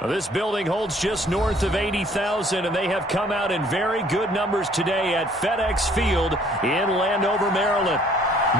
Well, this building holds just north of 80,000, and they have come out in very good numbers today at FedEx Field in Landover, Maryland.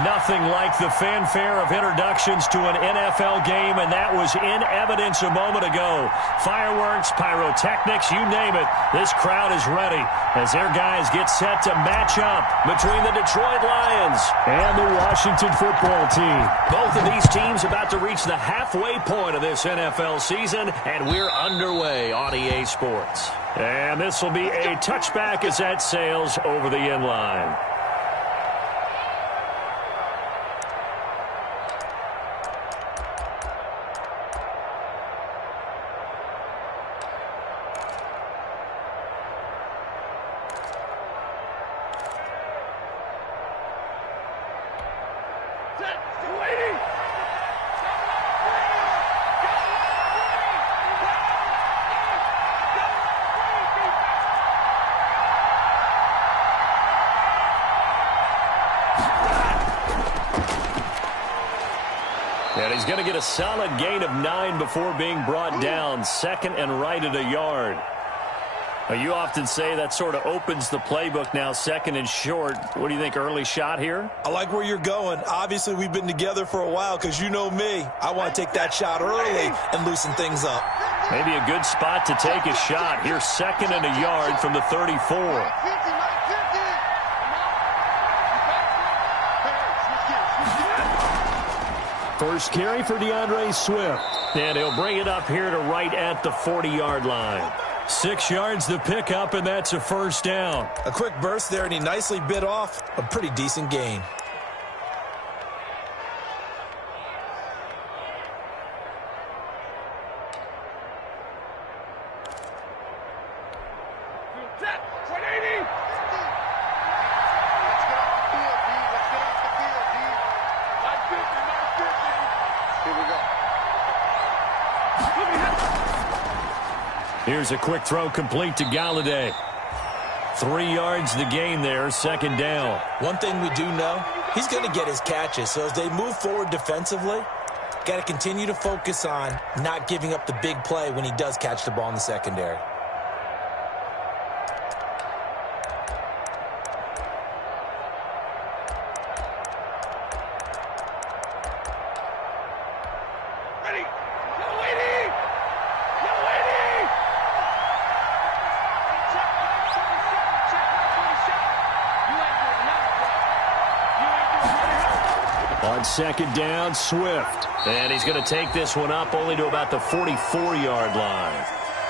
Nothing like the fanfare of introductions to an NFL game, and that was in evidence a moment ago. Fireworks, pyrotechnics, you name it. This crowd is ready as their guys get set to match up between the Detroit Lions and the Washington football team. Both of these teams about to reach the halfway point of this NFL season, and we're underway on EA Sports. And this will be a touchback as that sails over the end line. And he's going to get a solid gain of 9 before being brought down. Second and right at a yard. You often say that sort of opens the playbook now, second and short. What do you think, early shot here? I like where you're going. Obviously, we've been together for a while because you know me. I want to take that shot early and loosen things up. Maybe a good spot to take a shot. Here's second and a yard from the 34. First carry for DeAndre Swift. And he'll bring it up here to right at the 40-yard line. 6 yards the pickup, and that's a first down. A quick burst there, and he nicely bit off a pretty decent gain. Here's a quick throw complete to Galladay. 3 yards the gain there, second down. One thing we do know, he's going to get his catches. So as they move forward defensively, got to continue to focus on not giving up the big play when he does catch the ball in the secondary. On second down, Swift. And he's going to take this one up only to about the 44-yard line.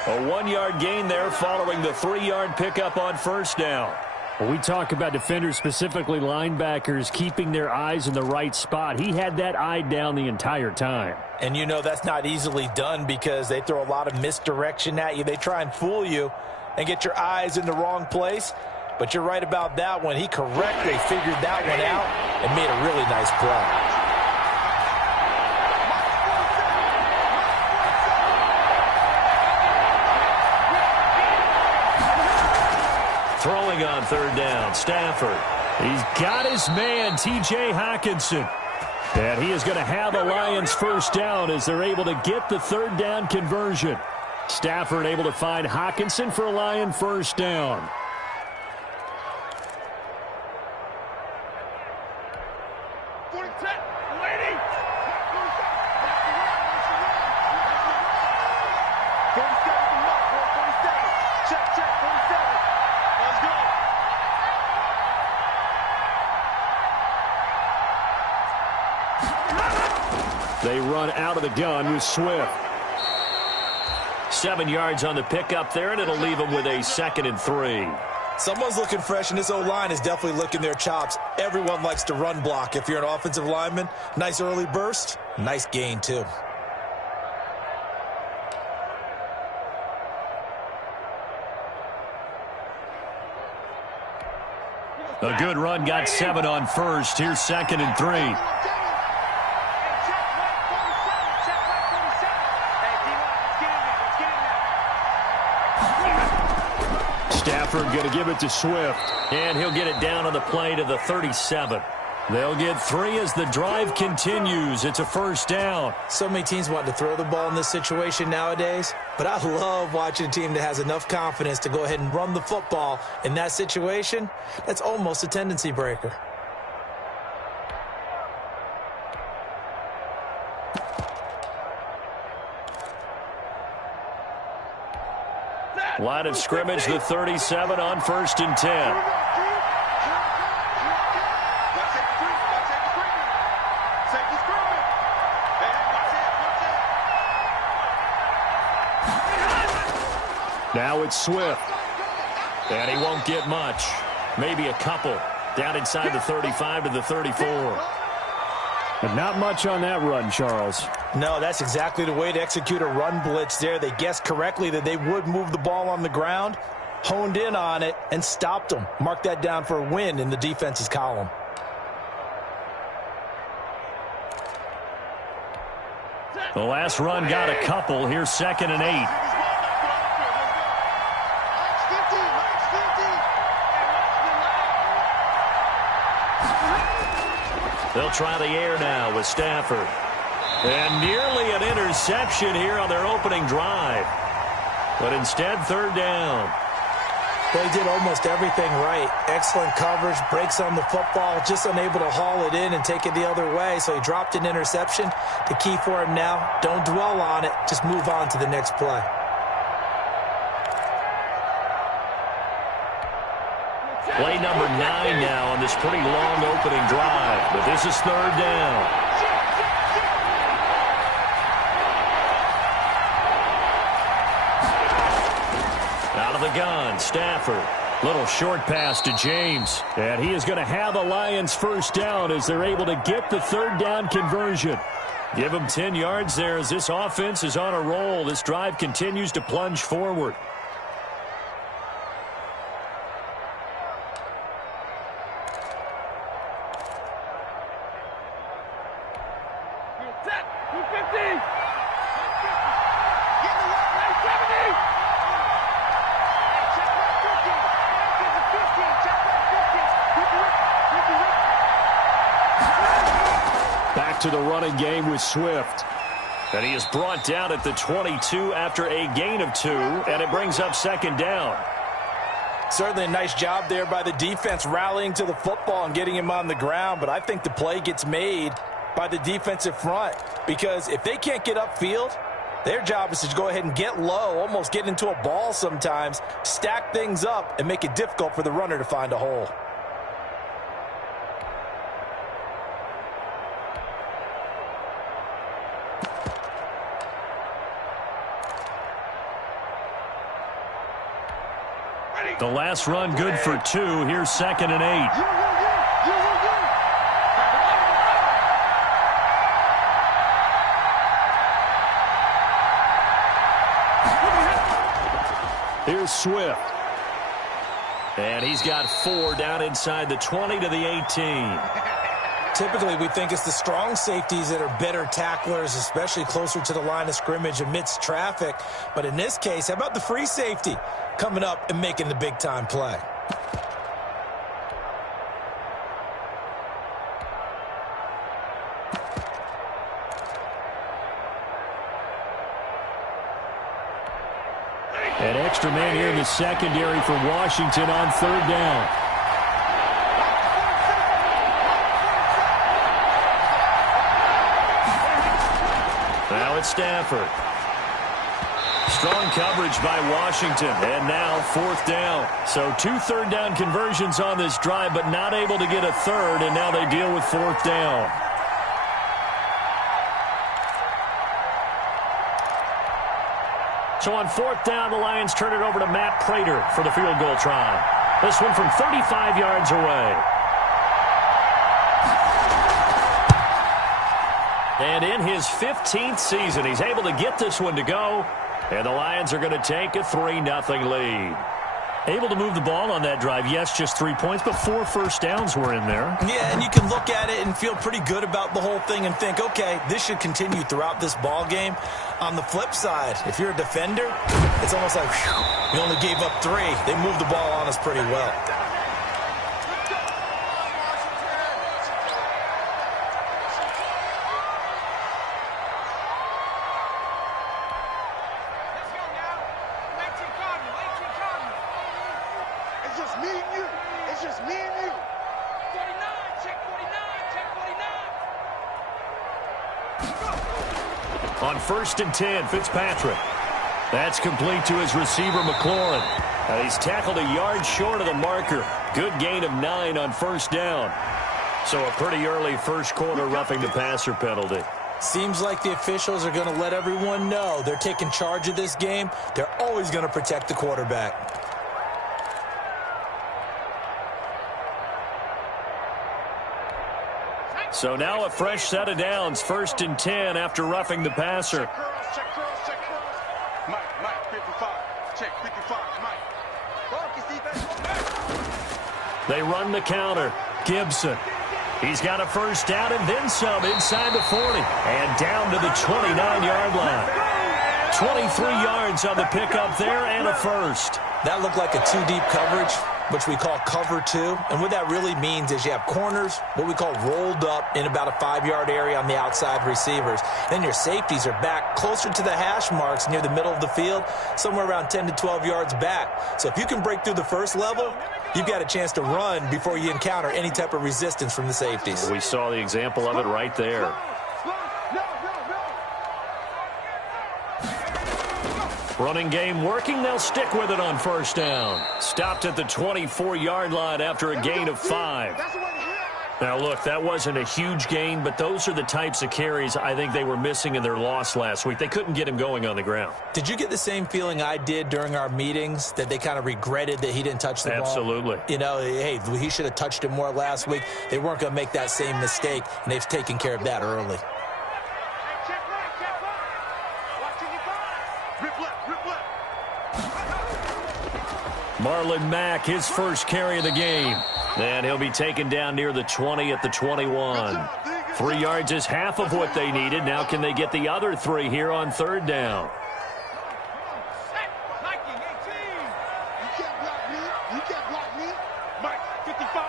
A 1-yard gain there following the 3-yard pickup on first down. When we talk about defenders, specifically linebackers, keeping their eyes in the right spot, he had that eye down the entire time. And you know that's not easily done because they throw a lot of misdirection at you. They try and fool you and get your eyes in the wrong place. But you're right about that one. He correctly figured that one out and made a really nice play. Throwing on third down, Stafford. He's got his man, T.J. Hockenson. And he is going to have a Lions first down as they're able to get the third down conversion. Stafford able to find Hockenson for a Lion first down. They run out of the gun with Swift. 7 yards on the pickup there, and it'll leave them with a 2nd and 3. Someone's looking fresh, and this O-line is definitely licking their chops. Everyone likes to run block. If you're an offensive lineman, nice early burst, nice gain too. A good run, got 7 on first. Here's 2nd and 3. Stafford going to give it to Swift. And he'll get it down on the play to the 37. They'll get 3 as the drive continues. It's a first down. So many teams want to throw the ball in this situation nowadays, but I love watching a team that has enough confidence to go ahead and run the football in that situation. That's almost a tendency breaker. Line of scrimmage, the 37 on 1st and 10. Now it's Swift. And he won't get much. Maybe a couple. Down inside the 35 to the 34. But not much on that run, Charles. No, that's exactly the way to execute a run blitz there. They guessed correctly that they would move the ball on the ground, honed in on it, and stopped them. Mark that down for a win in the defense's column. The last run got a couple. Here's 2nd and 8. They'll try the air now with Stafford. And nearly an interception here on their opening drive. But instead, 3rd down. They did almost everything right. Excellent coverage, breaks on the football, just unable to haul it in and take it the other way. So he dropped an interception. The key for him now, don't dwell on it. Just move on to the next play. Play number 9 now on this pretty long opening drive. But this is 3rd down. Out of the gun, Stafford. Little short pass to James. And he is going to have a Lions first down as they're able to get the 3rd down conversion. Give them 10 yards there as this offense is on a roll. This drive continues to plunge forward. To the running game with Swift. And he is brought down at the 22 after a gain of 2, and it brings up 2nd down. Certainly a nice job there by the defense rallying to the football and getting him on the ground, but I think the play gets made by the defensive front because if they can't get upfield, their job is to go ahead and get low, almost get into a ball sometimes, stack things up, and make it difficult for the runner to find a hole. The last run good for 2. Here's 2nd and 8. Here's Swift. And he's got 4 down inside the 20 to the 18. Typically, we think it's the strong safeties that are better tacklers, especially closer to the line of scrimmage amidst traffic. But in this case, how about the free safety coming up and making the big-time play? An extra man here in the secondary for Washington on 3rd down. Now it's Stafford. Strong coverage by Washington, and now 4th down. So 2 3rd down conversions on this drive, but not able to get a 3rd, and now they deal with 4th down. So on 4th down, the Lions turn it over to Matt Prater for the field goal try. This one from 35 yards away. And in his 15th season, he's able to get this one to go. And the Lions are going to take a 3-0 lead. Able to move the ball on that drive. Yes, just 3 points, but 4 first downs were in there. Yeah, and you can look at it and feel pretty good about the whole thing and think, okay, this should continue throughout this ball game. On the flip side, if you're a defender, it's almost like, whew, we only gave up 3. They moved the ball on us pretty well. just me and you. It's just me and you. 49, check 49, check 49. On 1st and 10, Fitzpatrick. That's complete to his receiver, McLaurin. And he's tackled a yard short of the marker. Good gain of 9 on 1st down. So a pretty early first quarter roughing the passer penalty. Seems like the officials are going to let everyone know they're taking charge of this game. They're always going to protect the quarterback. So now a fresh set of downs, 1st and 10 after roughing the passer. Check cross, check cross, check cross. Mike, 55. Check 55, Mike. They run the counter. Gibson. He's got a 1st down and then some inside the 40. And down to the 29-yard line. 23 yards on the pickup there and a 1st. That looked like a 2-deep coverage, which we call cover 2. And what that really means is you have corners, what we call rolled up in about a 5-yard area on the outside receivers. Then your safeties are back closer to the hash marks near the middle of the field, somewhere around 10 to 12 yards back. So if you can break through the first level, you've got a chance to run before you encounter any type of resistance from the safeties. We saw the example of it right there. Running game working. They'll stick with it on 1st down. Stopped at the 24-yard line after a gain of 5. Now, look, that wasn't a huge gain, but those are the types of carries I think they were missing in their loss last week. They couldn't get him going on the ground. Did you get the same feeling I did during our meetings, that they kind of regretted that he didn't touch the ball? Absolutely. You know, hey, he should have touched it more last week. They weren't going to make that same mistake, and they've taken care of that early. Marlon Mack, his 1st carry of the game. And he'll be taken down near the 20 at the 21. 3 yards is half of what they needed. Now can they get the other 3 here on 3rd down? You can't block me. You can't block me. Mike, 55.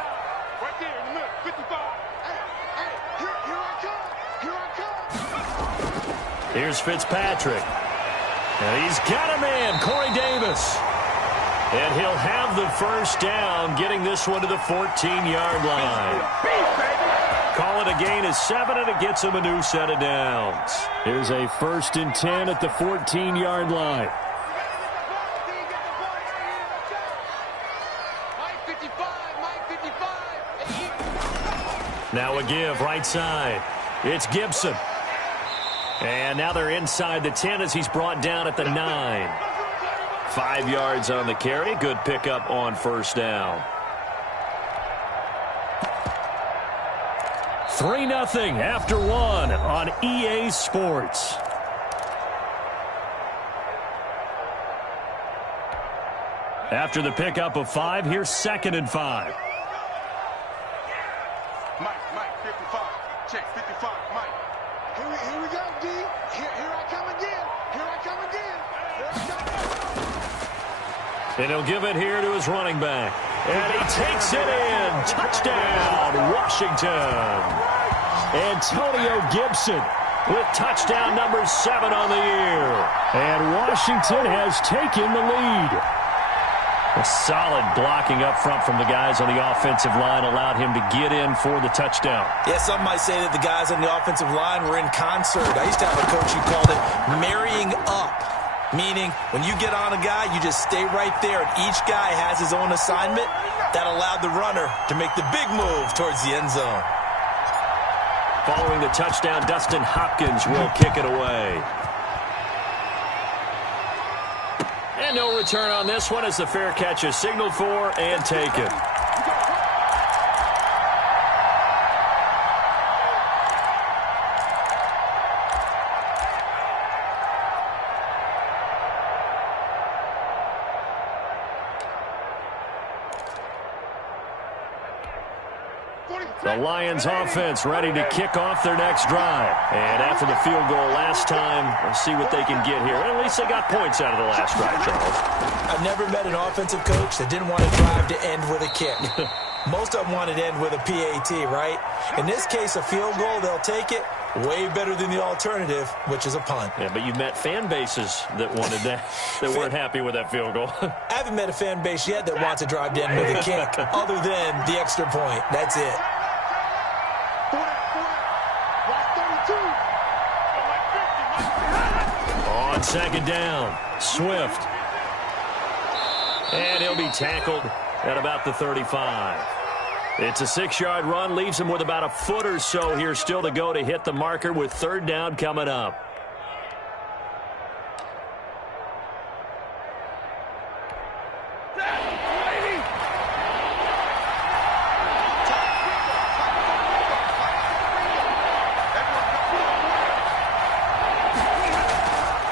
Right there in the middle. 55. Hey, here I come. Here I come. Here's Fitzpatrick. And he's got a man, Corey Davis. And he'll have the 1st down, getting this one to the 14-yard line. Call it a gain of 7, and it gets him a new set of downs. Here's a 1st and 10 at the 14-yard line. Now a give, right side. It's Gibson. And now they're inside the 10 as he's brought down at the 9. 5 yards on the carry. Good pickup on 1st down. 3-0 after 1 on EA Sports. After the pickup of 5, here's 2nd and 5. Mike, 55. Check 55, Mike. Here we go, D. Here I come again. Here I come again. Here I come. And he'll give it here to his running back. And he takes it in. Touchdown, Washington. Antonio Gibson with touchdown number 7 on the year. And Washington has taken the lead. A solid blocking up front from the guys on the offensive line allowed him to get in for the touchdown. Yeah, some might say that the guys on the offensive line were in concert. I used to have a coach who called it marrying up, meaning when you get on a guy, you just stay right there, and each guy has his own assignment. That allowed the runner to make the big move towards the end zone. Following the touchdown, Dustin Hopkins will kick it away. And no return on this one as the fair catch is signaled for and taken. The Lions offense ready to kick off their next drive. And after the field goal last time, we'll see what they can get here. At least they got points out of the last drive, Charles. I've never met an offensive coach that didn't want a drive to end with a kick. Most of them wanted to end with a PAT, right? In this case, a field goal, they'll take it. Way better than the alternative, which is a punt. Yeah, but you've met fan bases that wanted that, that weren't happy with that field goal. I haven't met a fan base yet that wants a drive down with a kick other than the extra point. That's it. On second down, Swift. And he'll be tackled at about the 35. It's a 6-yard run, leaves him with about a foot or so here still to go to hit the marker with third down coming up.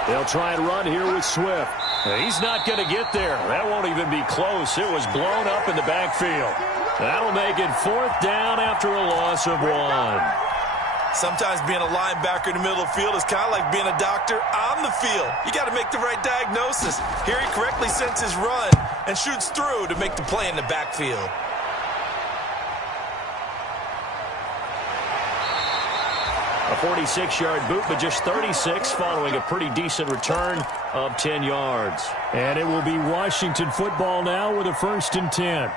They'll try and run here with Swift. He's not going to get there. That won't even be close. It was blown up in the backfield. That'll make it fourth down after a loss of 1. Sometimes being a linebacker in the middle of the field is kind of like being a doctor on the field. You got to make the right diagnosis. Here he correctly senses run and shoots through to make the play in the backfield. A 46-yard boot, but just 36 following a pretty decent return of 10 yards. And it will be Washington football now with a 1st and 10.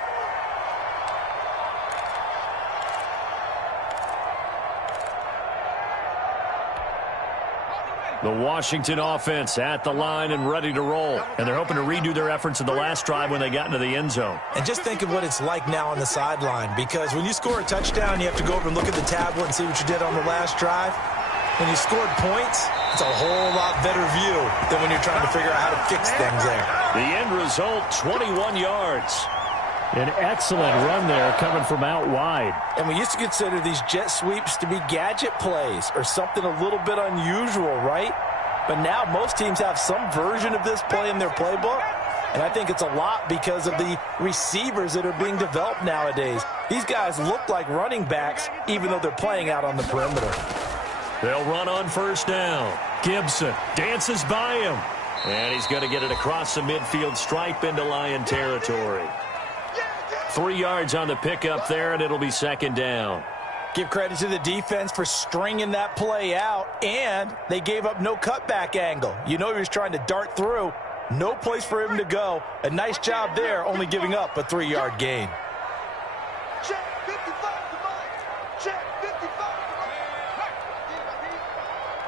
The Washington offense at the line and ready to roll. And they're hoping to redo their efforts in the last drive when they got into the end zone. And just think of what it's like now on the sideline, because when you score a touchdown, you have to go over and look at the tablet and see what you did on the last drive. When you scored points, it's a whole lot better view than when you're trying to figure out how to fix things there. The end result, 21 yards. An excellent run there coming from out wide. And we used to consider these jet sweeps to be gadget plays or something a little bit unusual, right? But now most teams have some version of this play in their playbook. And I think it's a lot because of the receivers that are being developed nowadays. These guys look like running backs even though they're playing out on the perimeter. They'll run on first down. Gibson dances by him. And he's going to get it across the midfield stripe into Lion territory. 3 yards on the pickup there, and it'll be second down. Give credit to the defense for stringing that play out, and they gave up no cutback angle. You know he was trying to dart through. No place for him to go. A nice job there, only giving up a 3-yard gain. Check 55 to Mike. Check 55 to Mike.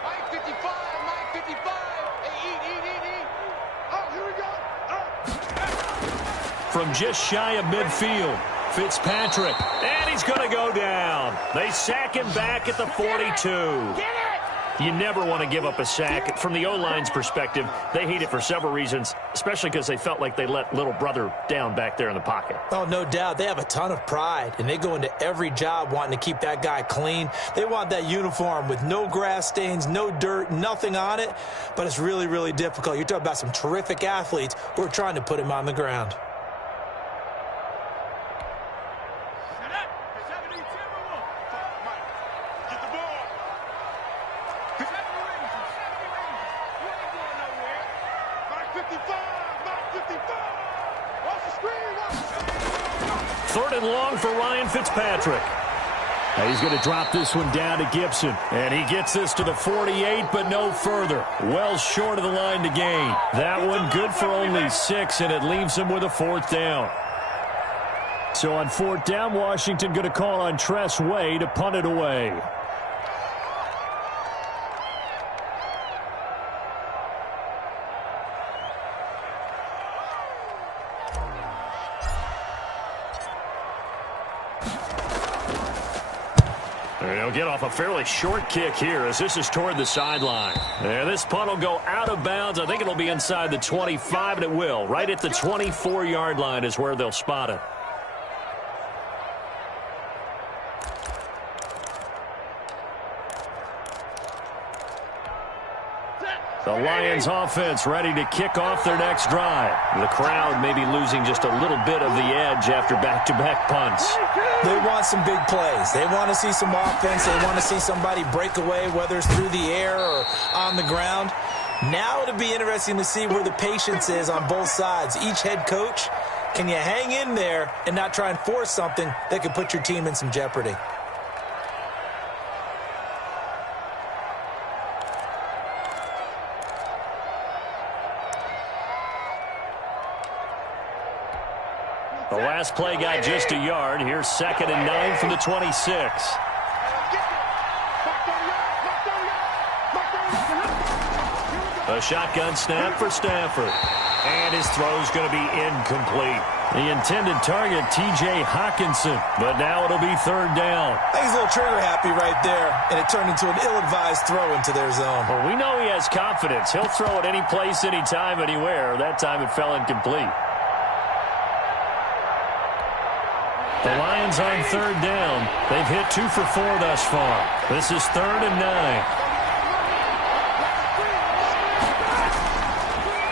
Mike 55, Mike 55. Hey, eat. Oh, here we go. From just shy of midfield, Fitzpatrick, and he's going to go down. They sack him back at the 42. You never want to give up a sack. From the O-line's perspective, they hate it for several reasons, especially because they felt like they let little brother down back there in the pocket. Oh, no doubt. They have a ton of pride, and they go into every job wanting to keep that guy clean. They want that uniform with no grass stains, no dirt, nothing on it, but it's really, really difficult. You're talking about some terrific athletes who are trying to put him on the ground. Third and long for Ryan Fitzpatrick. Now he's going to drop this one down to Gibson. And he gets this to the 48, but no further. Well short of the line to gain. That one good for only 6, and it leaves him with a 4th down. So on 4th down, Washington going to call on Tress Way to punt it away. They'll get off a fairly short kick here as this is toward the sideline. And this punt will go out of bounds. I think it'll be inside the 25, and it will. Right at the 24-yard line is where they'll spot it. The Lions offense ready to kick off their next drive. The crowd may be losing just a little bit of the edge after back-to-back punts. They want some big plays. They want to see some offense. They want to see somebody break away, whether it's through the air or on the ground. Now it'll be interesting to see where the patience is on both sides. Each head coach, can you hang in there and not try and force something that could put your team in some jeopardy? The last play got just a yard. Here's 2nd and 9 from the 26. A shotgun snap for Stafford. And his throw's going to be incomplete. The intended target, T.J. Hawkinson. But now it'll be 3rd down. I think he's a little trigger happy right there. And it turned into an ill-advised throw into their zone. Well, we know he has confidence. He'll throw it any place, anytime, anywhere. That time it fell incomplete. The Lions on 3rd down. They've hit 2 for 4 thus far. This is 3rd and 9.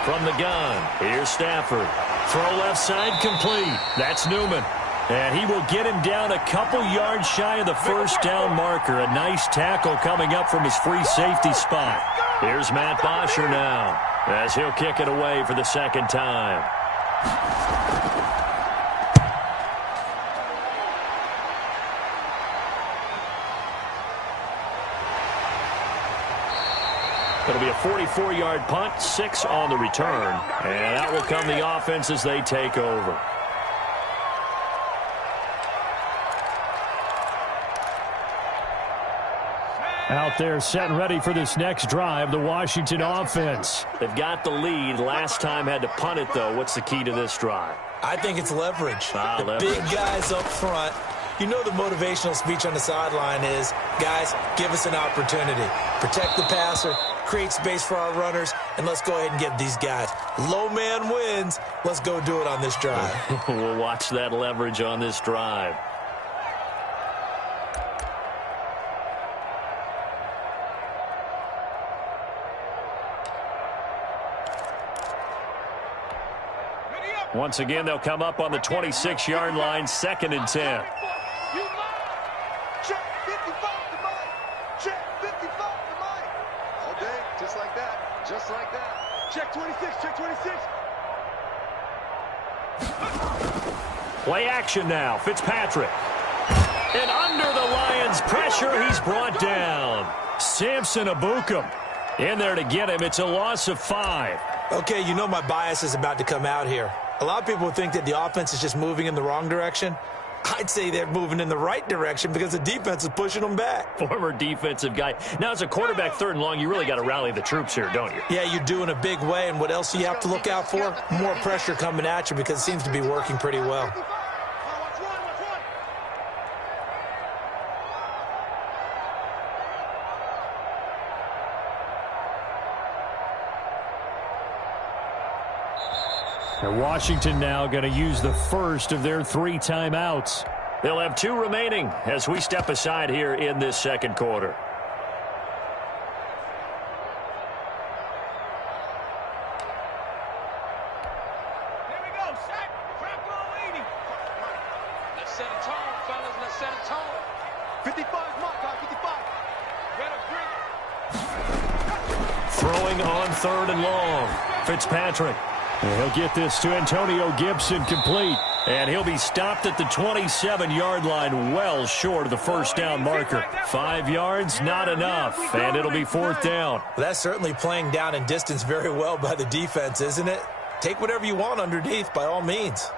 From the gun, here's Stafford. Throw left side complete. That's Newman. And he will get him down a couple yards shy of the 1st down marker. A nice tackle coming up from his free safety spot. Here's Matt Bosher now as he'll kick it away for the 2nd time. It'll be a 44-yard punt, 6 on the return. And out will come the offense as they take over. Out there set and ready for this next drive, the Washington offense. They've got the lead. Last time had to punt it, though. What's the key to this drive? I think it's leverage. Leverage. Big guys up front. You know the motivational speech on the sideline is, guys, give us an opportunity. Protect the passer, create space for our runners, and let's go ahead and get these guys. Low man wins. Let's go do it on this drive. We'll watch that leverage on this drive. Once again, they'll come up on the 26-yard line, 2nd and 10. Check 55 to Mike. Check 55 to Mike. All day, just like that. Just like that. Check 26. Check 26. Play action now. Fitzpatrick. And under the Lions' pressure, he's brought down. Samson Abukum in there to get him. It's a loss of 5. Okay, you know my bias is about to come out here. A lot of people think that the offense is just moving in the wrong direction. I'd say they're moving in the right direction because the defense is pushing them back. Former defensive guy. Now, as a quarterback 3rd and long, you really got to rally the troops here, don't you? Yeah, you do in a big way. And what else do you have to look out for? More pressure coming at you because it seems to be working pretty well. And Washington now going to use the first of their 3 timeouts. They'll have 2 remaining as we step aside here in this 2nd quarter. Here we go, sack. Crack on 80. Let's set a tone, fellas. Let's set a tone. 55 is my guy. 55. Better bring it. Throwing on 3rd and long. Fitzpatrick. And he'll get this to Antonio Gibson complete. And he'll be stopped at the 27-yard line, well short of the 1st down marker. 5 yards, not enough, and it'll be 4th down. Well, that's certainly playing down in distance very well by the defense, isn't it? Take whatever you want underneath, by all means.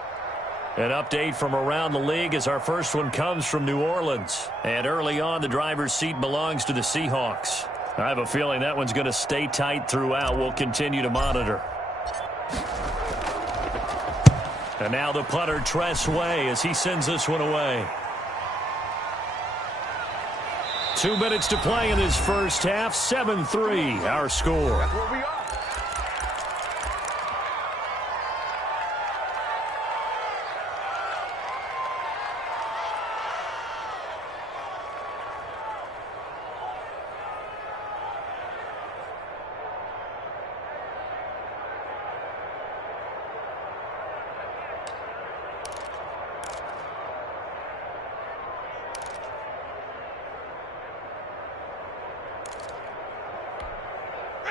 An update from around the league as our first one comes from New Orleans. And early on, the driver's seat belongs to the Seahawks. I have a feeling that one's going to stay tight throughout. We'll continue to monitor. And now the punter, Tress Way, as he sends this one away. 2 minutes to play in this first half. 7-3, our score. That's where we are.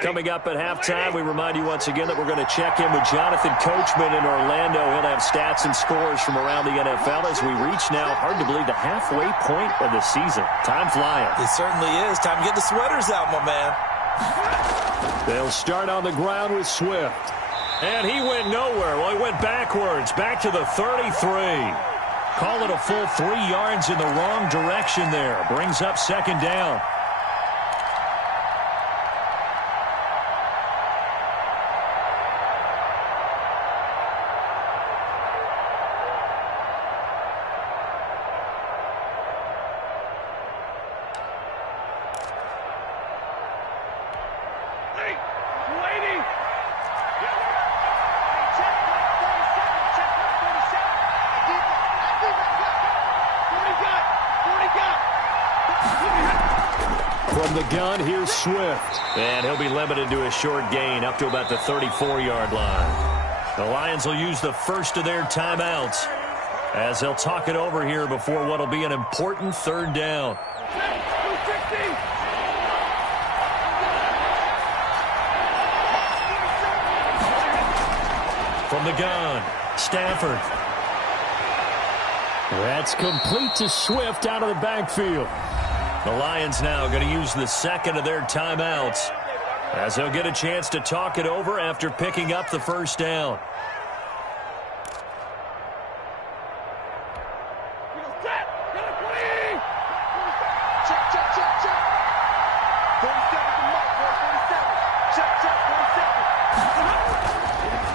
Coming up at halftime, we remind you once again that we're going to check in with Jonathan Coachman in Orlando. He'll have stats and scores from around the NFL as we reach now, hard to believe, the halfway point of the season. Time flying. It certainly is. Time to get the sweaters out, my man. They'll start on the ground with Swift. And he went nowhere. Well, he went backwards, back to the 33. Call it a full 3 yards in the wrong direction there. Brings up second down. From the gun, here's Swift. And he'll be limited to a short gain up to about the 34-yard line. The Lions will use the first of their timeouts as they'll talk it over here before what will be an important third down. From the gun, Stafford. That's complete to Swift out of the backfield. The Lions now going to use the second of their timeouts as they'll get a chance to talk it over after picking up the first down.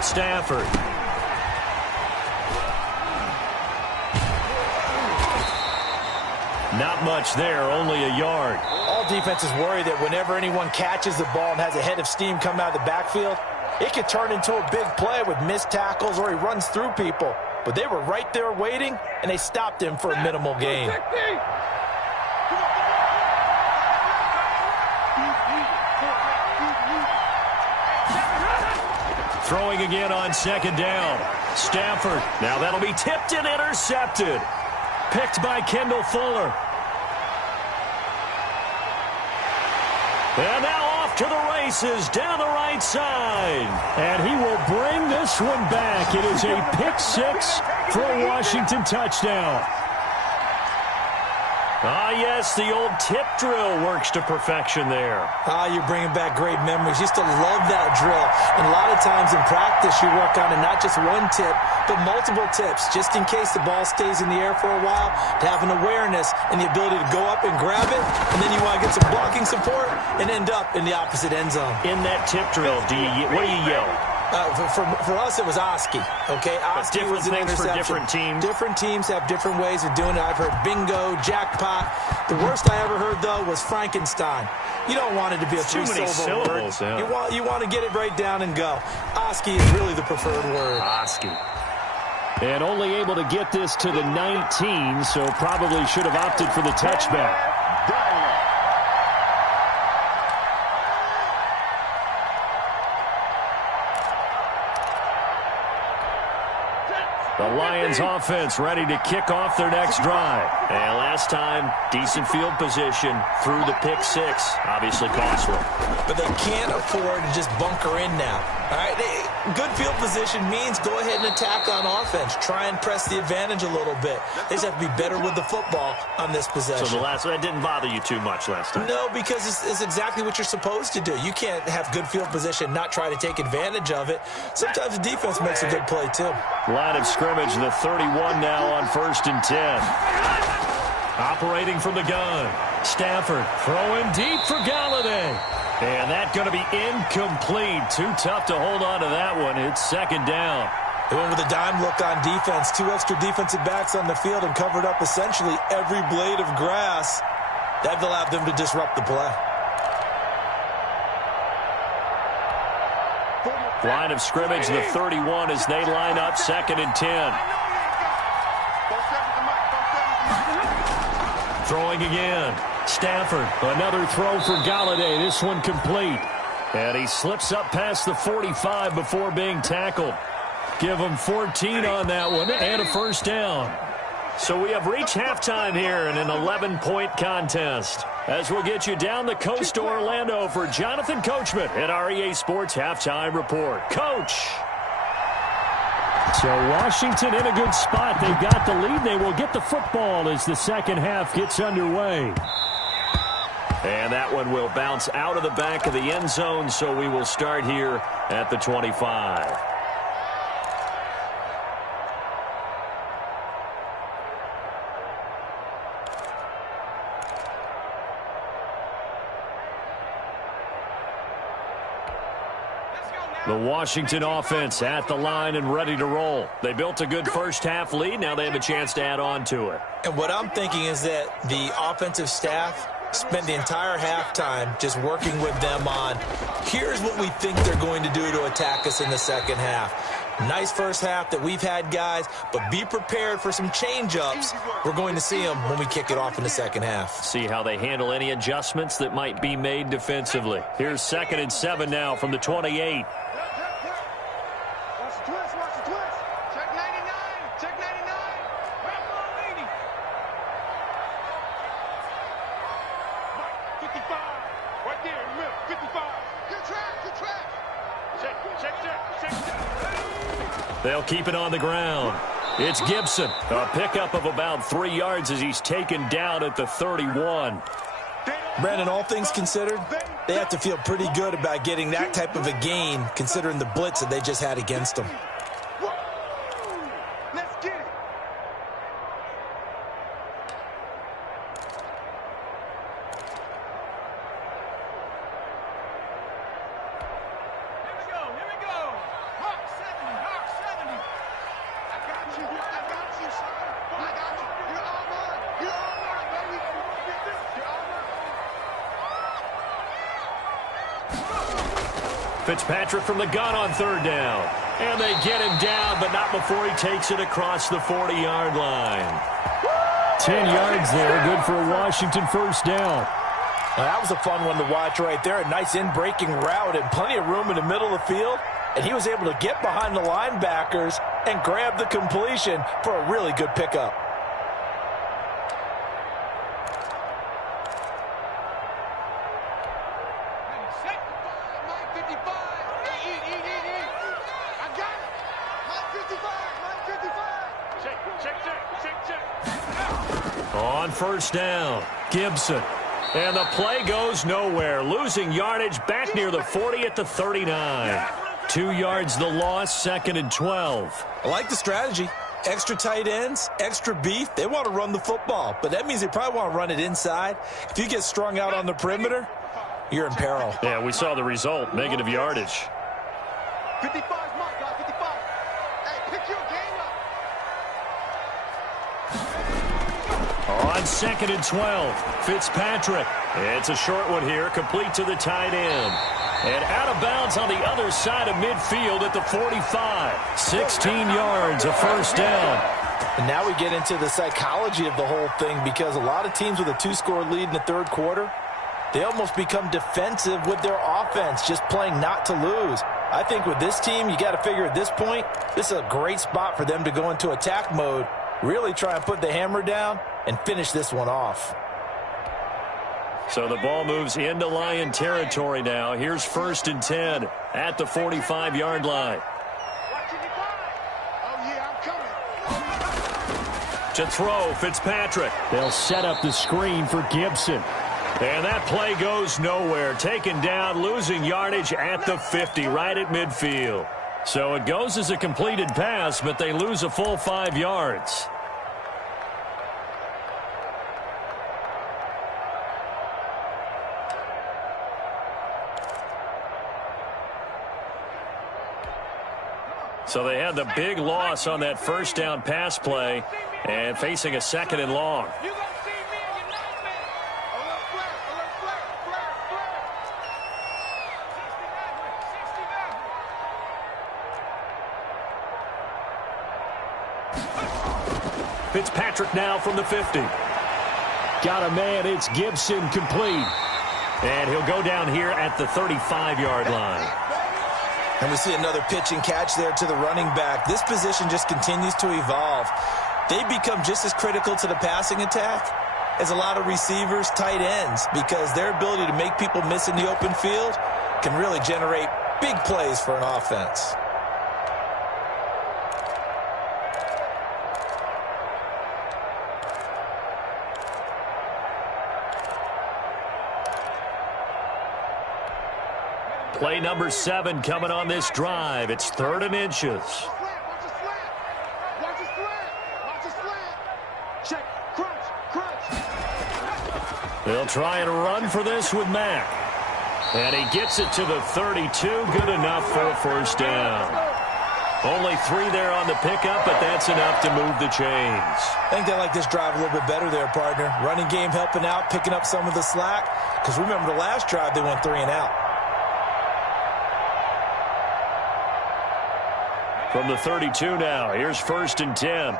Stafford. Not much there, only a yard. All defenses worry that whenever anyone catches the ball and has a head of steam come out of the backfield, it could turn into a big play with missed tackles or he runs through people. But they were right there waiting, and they stopped him for a minimal gain. Throwing again on second down. Stafford. Now that'll be tipped and intercepted. Picked by Kendall Fuller. And now off to the races down the right side. And he will bring this one back. It is a pick six for a Washington touchdown. Ah, yes, the old tip drill works to perfection there. You're bringing back great memories. Used to love that drill. And a lot of times in practice, you work on it, not just one tip, but multiple tips, just in case the ball stays in the air for a while, to have an awareness and the ability to go up and grab it, and then you want to get some blocking support and end up in the opposite end zone. In that tip drill, what do you yell? For us, it was Oski. Okay, Oski was an interception. For different teams. Different teams have different ways of doing it. I've heard bingo, jackpot. The worst I ever heard, though, was Frankenstein. You don't want it to be a three-syllable word. Yeah. You want to get it right down and go. Oski is really the preferred word. Oski. And only able to get this to the 19, so probably should have opted for the touchback. The Lions offense ready to kick off their next drive. And last time, decent field position through the pick six. Obviously costly. But they can't afford to just bunker in now. All right, good field position means go ahead and attack on offense. Try and press the advantage a little bit. They just have to be better with the football on this possession. So that didn't bother you too much last time? No, because it's exactly what you're supposed to do. You can't have good field position, not try to take advantage of it. Sometimes the defense makes a good play, too. Line of scrimmage, the 31 now on 1st and 10. Operating from the gun. Stafford throwing deep for Galladay. And that's going to be incomplete. Too tough to hold on to that one. It's second down. They went with a dime look on defense. 2 extra defensive backs on the field and covered up essentially every blade of grass. That allowed them to disrupt the play. Line of scrimmage, the 31 as they line up 2nd and 10. Throwing again. Stafford, another throw for Galladay. This one complete. And he slips up past the 45 before being tackled. Give him 14 on that one and a first down. So we have reached halftime here in an 11-point contest. As we'll get you down the coast to Orlando for Jonathan Coachman at our EA Sports Halftime Report. Coach. So Washington in a good spot. They've got the lead. They will get the football as the second half gets underway. And that one will bounce out of the back of the end zone, so we will start here at the 25. The Washington offense at the line and ready to roll. They built a good first-half lead. Now they have a chance to add on to it. And what I'm thinking is that the offensive staff spent the entire halftime just working with them on, here's what we think they're going to do to attack us in the second half. Nice first half that we've had, guys, but be prepared for some change-ups. We're going to see them when we kick it off in the second half. See how they handle any adjustments that might be made defensively. Here's 2nd and 7 now from the 28. Check 99. Check 99. Mike, 55. Right there in the middle. 55. Good track. Good track. Check. They'll keep it on the ground. It's Gibson. A pickup of about 3 yards as he's taken down at the 31. Brandon, all things considered, they have to feel pretty good about getting that type of a gain considering the blitz that they just had against them. Let's get it. Here we go. Hawk 70, Hawk 70. I got you, son. I got you. You're all mine. You're all mine, baby. You're all mine. Fitzpatrick from the gun on 3rd down. And they get him down, but not before he takes it across the 40-yard line. 10 yards there, good for a Washington first down. Now, that was a fun one to watch right there. A nice in-breaking route and plenty of room in the middle of the field. And he was able to get behind the linebackers and grab the completion for a really good pickup. Set. Mike 55. Eat. I got it. Mike 55. Check. On first down, Gibson. And the play goes nowhere. Losing yardage back near the 40 at the 39. 2 yards the loss, 2nd and 12. I like the strategy. Extra tight ends, extra beef. They want to run the football, but that means they probably want to run it inside. If you get strung out on the perimeter, you're in peril. Yeah, we saw the result, negative yardage. 55 is Mike, guys. 55. Hey, pick your game up. On 2nd and 12, Fitzpatrick. It's a short one here, complete to the tight end. And out of bounds on the other side of midfield at the 45. 16 yards, a first down. And now we get into the psychology of the whole thing, because a lot of teams with a 2-score lead in the 3rd quarter, they almost become defensive with their offense, just playing not to lose. I think with this team, you got to figure at this point, this is a great spot for them to go into attack mode, really try and put the hammer down and finish this one off. So the ball moves into Lion territory now. Here's 1st and 10 at the 45-yard line. Oh, yeah, I'm coming. To throw, Fitzpatrick. They'll set up the screen for Gibson. And that play goes nowhere. Taken down, losing yardage at the 50, right at midfield. So it goes as a completed pass, but they lose a full 5 yards. So they had the big loss on that first down pass play and facing a 2nd and long. You gonna see me in your nightmare. Alert flare. 69. Fitzpatrick now from the 50. Got a man, it's Gibson, complete. And he'll go down here at the 35-yard line. And we see another pitch and catch there to the running back. This position just continues to evolve. They become just as critical to the passing attack as a lot of receivers, tight ends, because their ability to make people miss in the open field can really generate big plays for an offense. Play number 7 coming on this drive. It's 3rd and inches. Watch the slant. Check. Crunch. They'll try and run for this with Mack. And he gets it to the 32. Good enough for a first down. Only 3 there on the pickup, but that's enough to move the chains. I think they like this drive a little bit better there, partner. Running game helping out, picking up some of the slack. Because remember the last drive, they went 3 and out. From the 32 now, here's 1st and 10.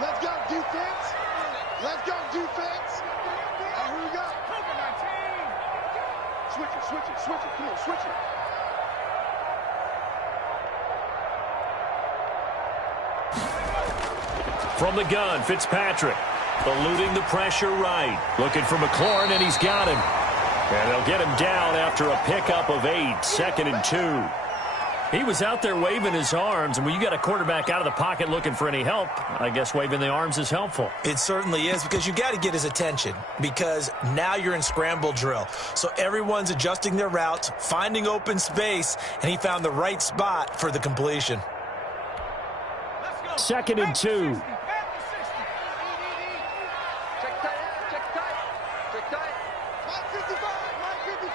Let's go, defense. Let's go, defense. Here we go. Switch it, switch it, switch it. Come on, switch it. From the gun, Fitzpatrick. Eluding the pressure right. Looking for McLaurin, and he's got him. And they'll get him down after a pickup of 8. 2nd and 2. He was out there waving his arms, and when you got a quarterback out of the pocket looking for any help, I guess waving the arms is helpful. It certainly is, because you got to get his attention, because now you're in scramble drill. So everyone's adjusting their routes, finding open space, and he found the right spot for the completion. 2nd and 2. Check tight, check tight, check tight. Mike 55, Mike 55.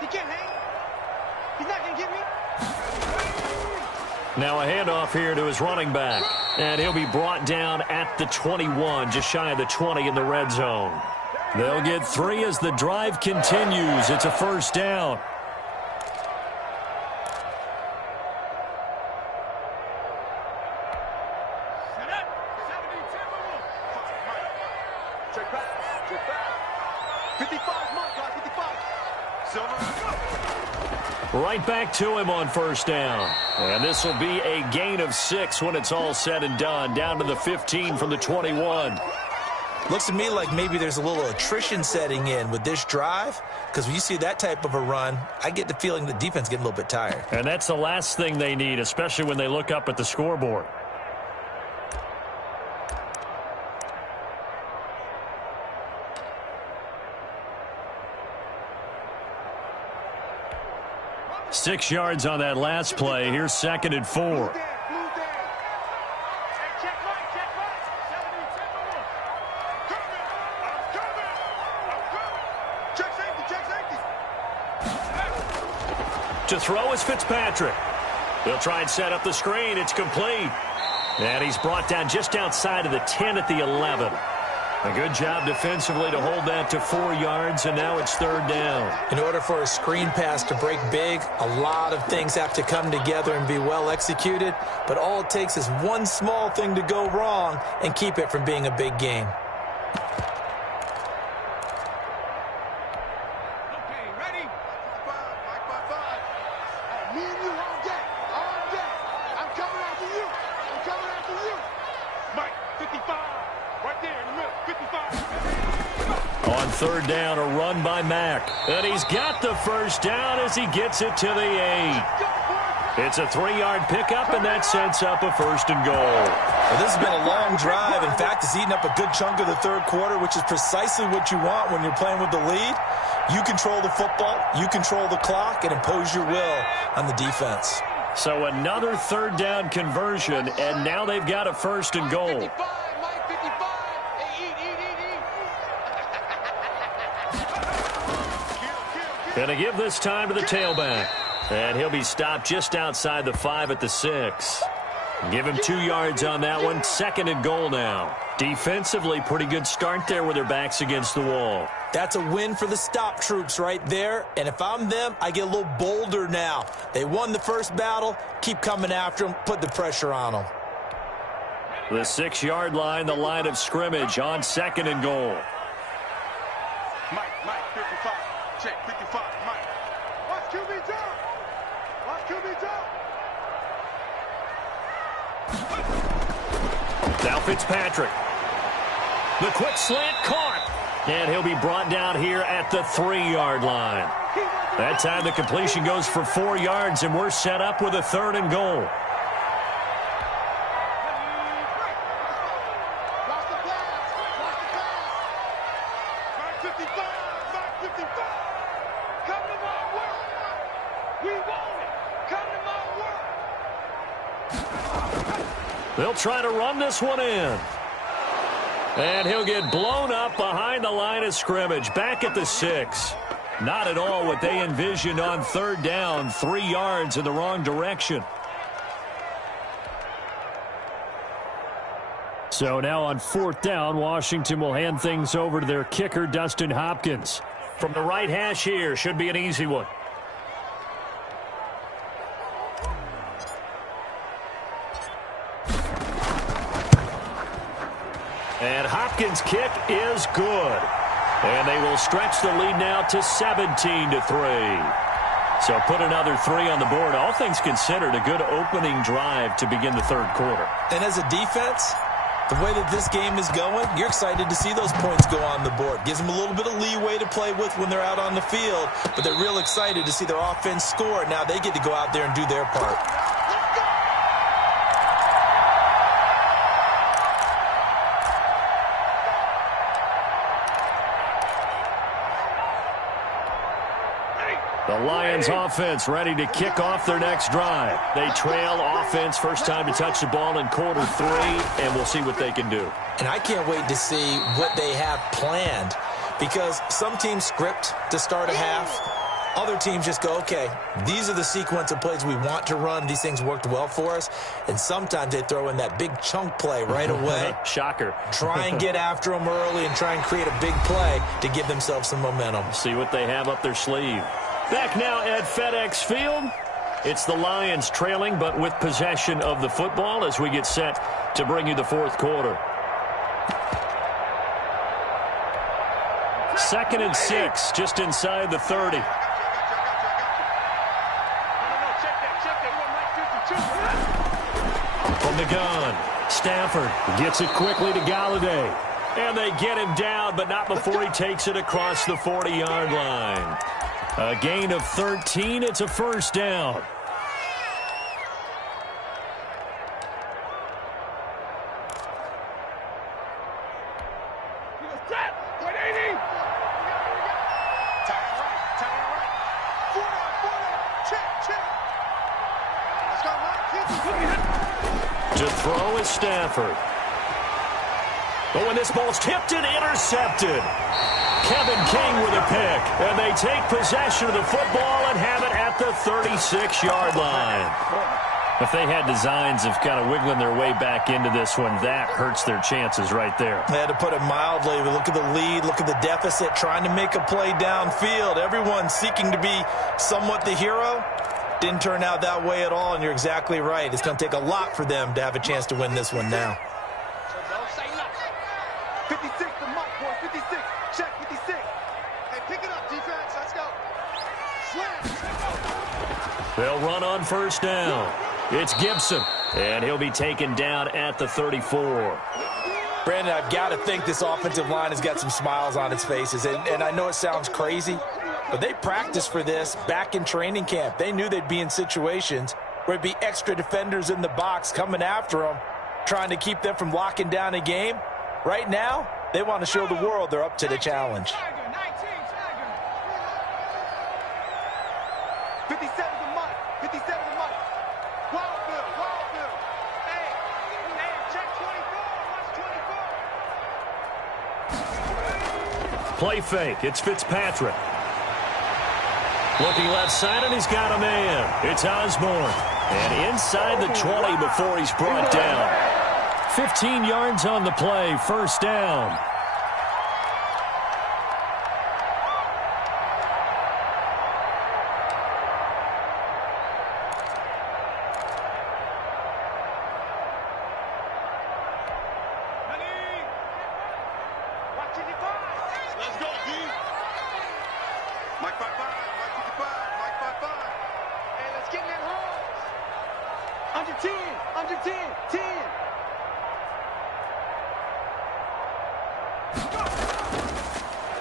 He can't hang. He's not going to get me. Now a handoff here to his running back. And he'll be brought down at the 21, just shy of the 20 in the red zone. They'll get 3 as the drive continues. It's a first down. Check back, check back. 55, Mike, 55. Silver. Right back to him on first down. And this will be a gain of 6 when it's all said and done. Down to the 15 from the 21. Looks to me like maybe there's a little attrition setting in with this drive, because when you see that type of a run, I get the feeling the defense getting a little bit tired. And that's the last thing they need, especially when they look up at the scoreboard. Six yards on that last play. Here's 2nd and 4. To throw is Fitzpatrick. They'll try and set up the screen. It's complete. And he's brought down just outside of the 10 at the 11. A good job defensively to hold that to 4 yards, and now it's 3rd down. In order for a screen pass to break big, a lot of things have to come together and be well executed, but all it takes is one small thing to go wrong and keep it from being a big game. Okay, ready? Mike 55. Hey, me and you all day, all day. I'm coming after you. I'm coming after you. Mike 55. Right there in the middle, 55. On 3rd down, a run by Mack. And he's got the first down as he gets it to the 8. It's a 3-yard pickup, and that sets up a 1st and goal. Well, this has been a long drive. In fact, it's eaten up a good chunk of the 3rd quarter, which is precisely what you want when you're playing with the lead. You control the football, you control the clock, and impose your will on the defense. So another 3rd down conversion, and now they've got a 1st and goal. Gonna give this time to the tailback. And he'll be stopped just outside the 5 at the 6. Give him 2 yards on that one. 2nd and goal now. Defensively, pretty good start there with their backs against the wall. That's a win for the stop troops right there. And if I'm them, I get a little bolder now. They won the first battle. Keep coming after them. Put the pressure on them. The 6-yard line, the line of scrimmage on 2nd and goal. Mike 55. Check 55. Mike. Watch QB jump. Watch QB jump. Now Fitzpatrick. The quick slant caught. And he'll be brought down here at the 3-yard line. That time the completion goes for 4 yards, and we're set up with a 3rd and goal. Watch the pass. Watch the pass. Mike 55. Mike 55. Come to my work. We want it. Come to my work. They'll try to run this one in. And he'll get blown up behind the line of scrimmage, back at the 6. Not at all what they envisioned on third down, 3 yards in the wrong direction. So now on fourth down, Washington will hand things over to their kicker, Dustin Hopkins. From the right hash here, should be an easy one. And Hopkins' kick is good. And they will stretch the lead now to 17-3. So put another 3 on the board. All things considered, a good opening drive to begin the third quarter. And as a defense, the way that this game is going, you're excited to see those points go on the board. Gives them a little bit of leeway to play with when they're out on the field, but they're real excited to see their offense score. Now they get to go out there and do their part. The Lions offense ready to kick off their next drive. They trail offense, first time to touch the ball in quarter 3, and we'll see what they can do. And I can't wait to see what they have planned, because some teams script to start a half. Other teams just go, okay, these are the sequence of plays we want to run. These things worked well for us. And sometimes they throw in that big chunk play right away. Shocker. Try and get after them early and try and create a big play to give themselves some momentum. See what they have up their sleeve. Back now at FedEx Field. It's the Lions trailing, but with possession of the football as we get set to bring you the fourth quarter. 2nd and 6, just inside the 30. From the gun, Stafford gets it quickly to Galladay. And they get him down, but not before he takes it across the 40-yard line. A gain of 13. It's a first down. To throw is Stafford. But when this ball's tipped and intercepted. Kevin King with a pick. And they take possession of the football and have it at the 36-yard line. If they had designs of kind of wiggling their way back into this one, that hurts their chances right there. They had to put it mildly. Look at the lead. Look at the deficit. Trying to make a play downfield. Everyone seeking to be somewhat the hero. Didn't turn out that way at all, and you're exactly right. It's going to take a lot for them to have a chance to win this one now. 56 to Mike, boy. 56. Check 56. Hey, pick it up, defense. Let's go. Slam. They'll run on first down. It's Gibson, and he'll be taken down at the 34. Brandon, I've got to think this offensive line has got some smiles on its faces, and I know it sounds crazy, but they practiced for this back in training camp. They knew they'd be in situations where it'd be extra defenders in the box coming after them, trying to keep them from locking down a game. Right now, they want to show the world they're up to the challenge. 57 to Mike. 57 to Mike. Wild Bill. Wild Bill. Hey, check 24. Watch 24. Play fake. It's Fitzpatrick. Looking left side, and he's got a man. It's Osborne. And inside the 20 before he's brought down. 15 yards on the play. First down. Let's go, D. Mike 5-5. Mike 55. Mike 5-5. Hey, let's get in that hole. Under 10. Under 10. 10.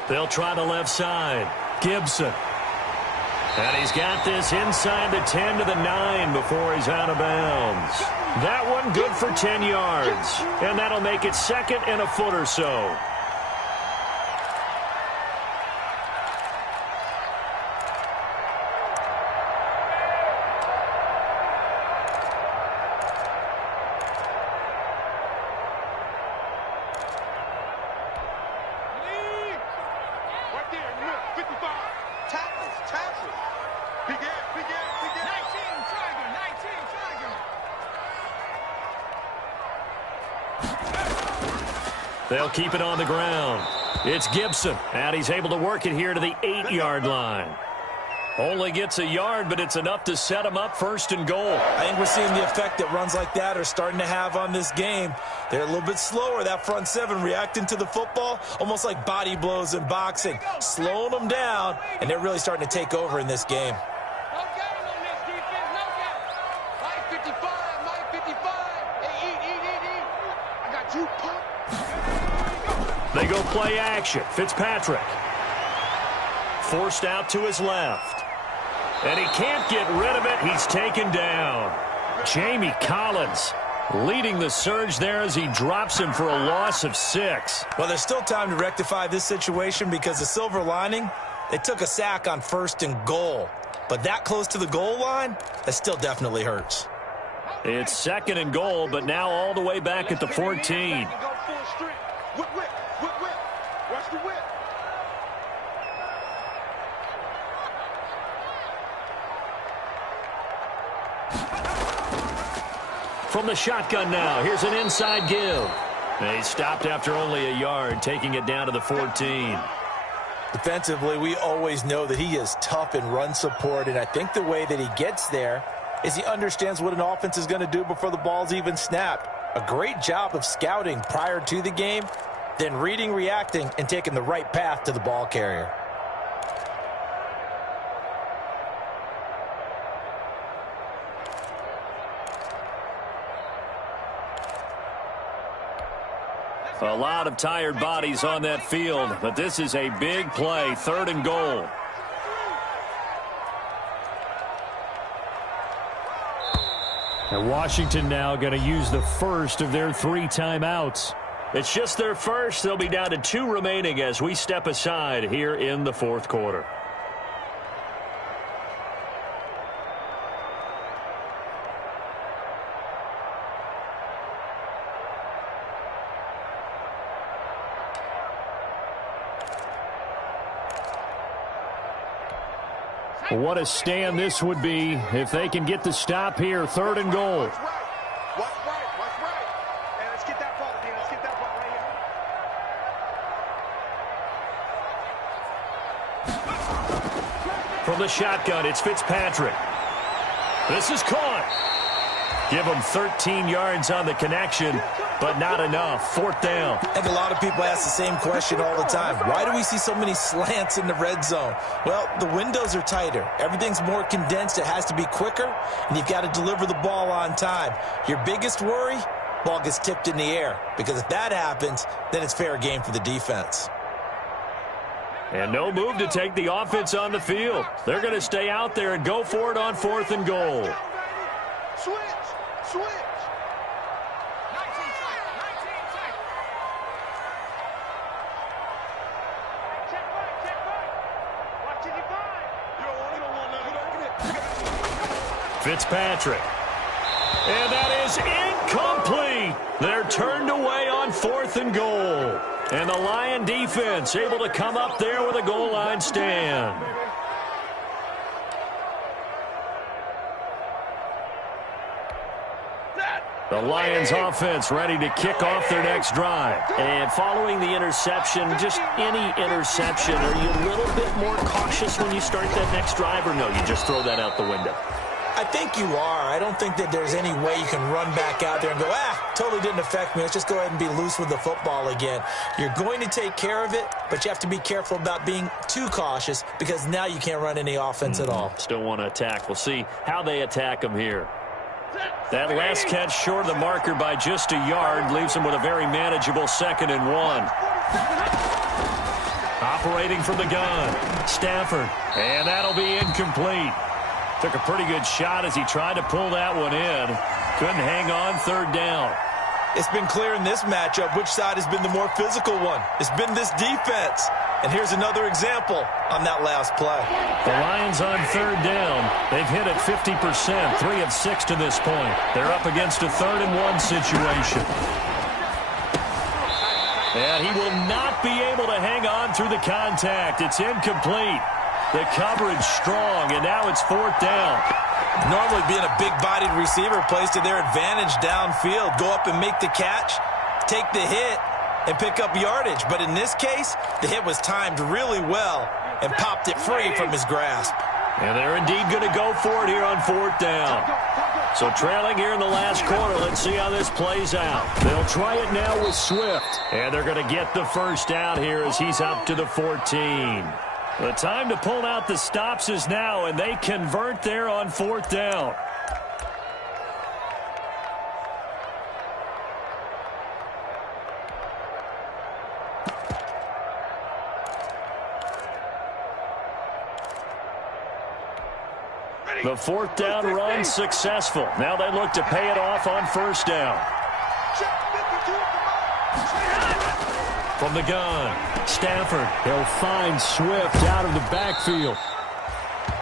They'll try the left side. Gibson. And he's got this inside the 10 to the 9 before he's out of bounds. That one good for 10 yards. And that'll make it 2nd and a foot or so. They'll keep it on the ground. It's Gibson, and he's able to work it here to the 8-yard line. Only gets a yard, but it's enough to set him up 1st and goal. I think we're seeing the effect that runs like that are starting to have on this game. They're a little bit slower, that front seven, reacting to the football, almost like body blows in boxing, slowing them down, and they're really starting to take over in this game. No gapping on this defense, no gapping. Mike 55, Mike 55. Hey, eat. I got you, pump. They go play action. Fitzpatrick. Forced out to his left. And he can't get rid of it. He's taken down. Jamie Collins leading the surge there as he drops him for a loss of 6. Well, there's still time to rectify this situation because the silver lining, they took a sack on 1st and goal. But that close to the goal line, that still definitely hurts. It's 2nd and goal, but now all the way back at the 14. Whip. Watch the whip. From the shotgun now, here's an inside give. And he stopped after only a yard, taking it down to the 14. Defensively, we always know that he is tough in run support, and I think the way that he gets there is he understands what an offense is going to do before the ball's even snapped. A great job of scouting prior to the game, then reading, reacting, and taking the right path to the ball carrier. A lot of tired bodies on that field, but this is a big play, 3rd and goal. And Washington now going to use the first of their 3 timeouts. It's just their first. They'll be down to 2 remaining as we step aside here in the 4th quarter. What a stand this would be if they can get the stop here. 3rd and goal. Watch right. Hey, let's get that ball again. Let's get that ball right here. From the shotgun, it's Fitzpatrick. This is caught. Give him 13 yards on the connection, but not enough. 4th down. I think a lot of people ask the same question all the time. Why do we see so many slants in the red zone? Well, the windows are tighter. Everything's more condensed. It has to be quicker, and you've got to deliver the ball on time. Your biggest worry, ball gets tipped in the air, because if that happens, then it's fair game for the defense. And no move to take the offense on the field. They're going to stay out there and go for it on 4th and goal. Switch. 19 seconds. Check right. Watch it, You don't want nothing. Fitzpatrick. And that is incomplete. They're turned away on 4th and goal. And the Lion defense able to come up there with a goal line stand. The Lions offense ready to kick off their next drive. And following the interception, just any interception, are you a little bit more cautious when you start that next drive, or no, you just throw that out the window? I think you are. I don't think that there's any way you can run back out there and go, totally didn't affect me. Let's just go ahead and be loose with the football again. You're going to take care of it, but you have to be careful about being too cautious because now you can't run any offense at all. Still want to attack. We'll see how they attack them here. That last catch short of the marker by just a yard leaves them with a very manageable 2nd and 1. Operating from the gun, Stafford, and that'll be incomplete. Took a pretty good shot as he tried to pull that one in. Couldn't hang on 3rd down. It's been clear in this matchup which side has been the more physical one. It's been this defense. And here's another example on that last play. The Lions on 3rd down. They've hit it 50%, 3 of 6 to this point. They're up against a 3rd and 1 situation. And he will not be able to hang on through the contact. It's incomplete. The coverage strong, and now it's 4th down. Normally being a big-bodied receiver plays to their advantage downfield. Go up and make the catch. take the hit and pick up yardage. But in this case, the hit was timed really well and popped it free from his grasp. And they're indeed going to go for it here on 4th down. So trailing here in the last quarter. Let's see how this plays out. They'll try it now with Swift. And they're going to get the first down here as he's up to the 14. The time to pull out the stops is now, and they convert there on 4th down. The 4th down run successful. Now they look to pay it off on 1st down. From the gun, Stafford. He'll find Swift out of the backfield.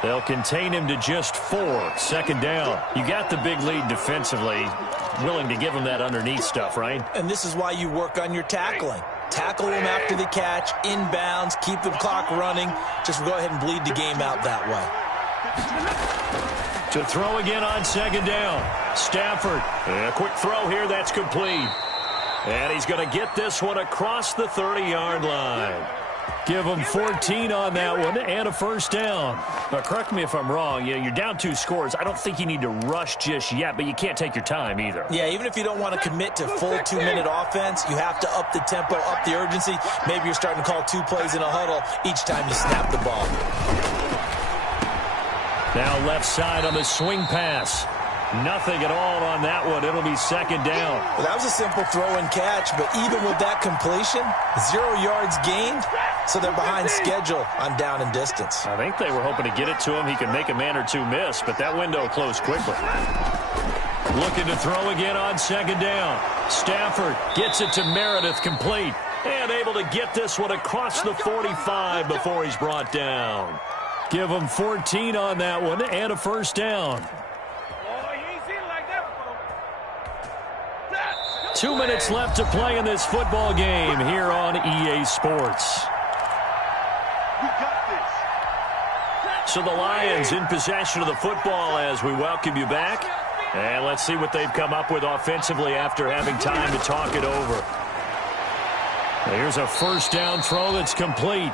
They'll contain him to just 4. 2nd down. You got the big lead defensively. Willing to give him that underneath stuff, right? And this is why you work on your tackling. Tackle him after the catch, inbounds, keep the clock running. Just go ahead and bleed the game out that way. To throw again on 2nd down. Stafford. A quick throw here. That's complete. And he's going to get this one across the 30-yard line. Give him 14 on that one and a 1st down. Now, correct me if I'm wrong. You're down 2 scores. I don't think you need to rush just yet, but you can't take your time either. Yeah, even if you don't want to commit to full 2-minute offense, you have to up the tempo, up the urgency. Maybe you're starting to call 2 plays in a huddle each time you snap the ball. Now left side on the swing pass. Nothing at all on that one. It'll be 2nd down. Well, that was a simple throw and catch, but even with that completion, 0 yards gained, so they're behind schedule on down and distance. I think they were hoping to get it to him. He could make a man or 2 miss, but that window closed quickly. Looking to throw again on 2nd down. Stafford gets it to Meredith, complete, and able to get this one across the 45 before he's brought down. Give him 14 on that one and a 1st down. 2 minutes left to play in this football game here on EA Sports. So the Lions in possession of the football as we welcome you back. And let's see what they've come up with offensively after having time to talk it over. Here's a 1st down throw that's complete.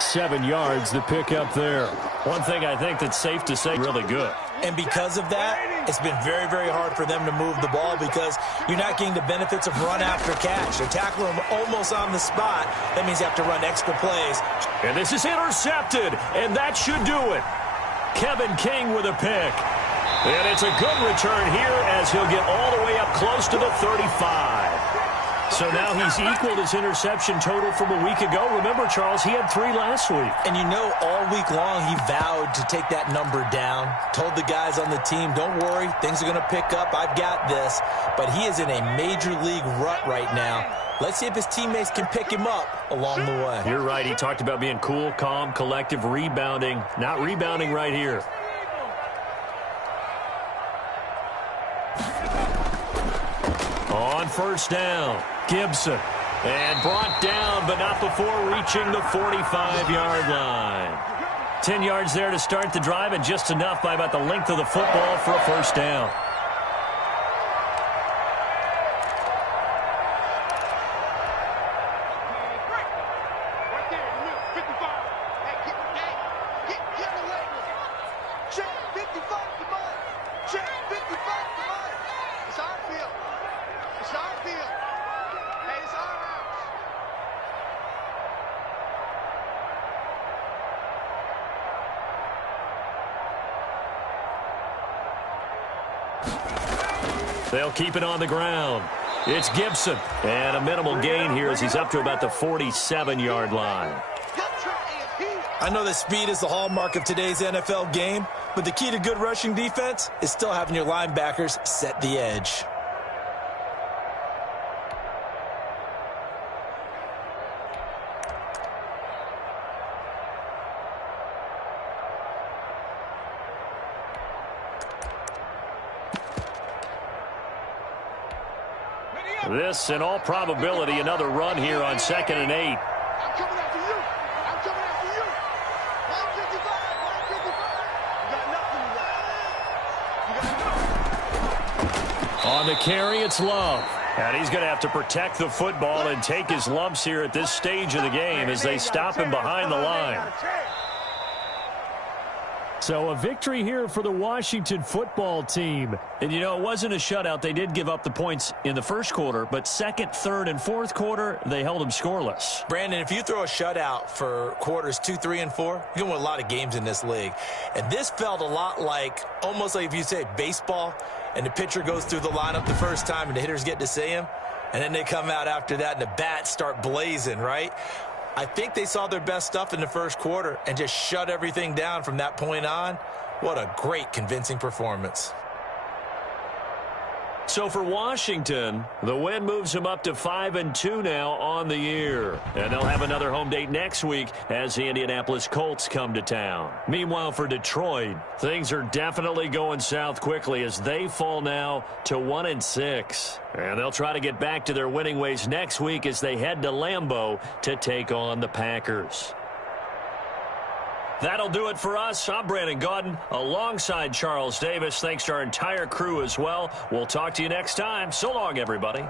7 yards the pick up there. One thing I think that's safe to say, really good. And because of that, it's been very, very hard for them to move the ball because you're not getting the benefits of run after catch. They're tackling them almost on the spot. That means you have to run extra plays. And this is intercepted, and that should do it. Kevin King with a pick. And it's a good return here as he'll get all the way up close to the 35. So now he's equaled his interception total from a week ago. Remember, Charles, he had 3 last week. And you know, all week long he vowed to take that number down. Told the guys on the team, don't worry, things are going to pick up. I've got this. But he is in a major league rut right now. Let's see if his teammates can pick him up along the way. You're right. He talked about being cool, calm, collective, rebounding. Not rebounding right here. On 1st down, Gibson. And brought down, but not before reaching the 45-yard line. 10 yards there to start the drive, and just enough by about the length of the football for a 1st down. They'll keep it on the ground. It's Gibson. And a minimal gain here as he's up to about the 47-yard line. I know that speed is the hallmark of today's NFL game, but the key to good rushing defense is still having your linebackers set the edge. This, in all probability, another run here on 2nd and 8. I'm coming after you. I'm coming after you. 155. 155. You got nothing. You got nothing. On the carry, it's Love. And he's going to have to protect the football and take his lumps here at this stage of the game as they stop him behind the line. So a victory here for the Washington football team. And, you know, it wasn't a shutout. They did give up the points in the first quarter, but second, third, and fourth quarter, they held them scoreless. Brandon, if you throw a shutout for quarters 2, 3, and 4, you're going to win a lot of games in this league. And this felt a lot like, almost like if you say baseball, and the pitcher goes through the lineup the first time and the hitters get to see him, and then they come out after that and the bats start blazing, right? I think they saw their best stuff in the first quarter and just shut everything down from that point on. What a great, convincing performance. So for Washington, the win moves them up to 5-2 now on the year. And they'll have another home date next week as the Indianapolis Colts come to town. Meanwhile, for Detroit, things are definitely going south quickly as they fall now to 1-6. And they'll try to get back to their winning ways next week as they head to Lambeau to take on the Packers. That'll do it for us. I'm Brandon Gaudin alongside Charles Davis. Thanks to our entire crew as well. We'll talk to you next time. So long, everybody.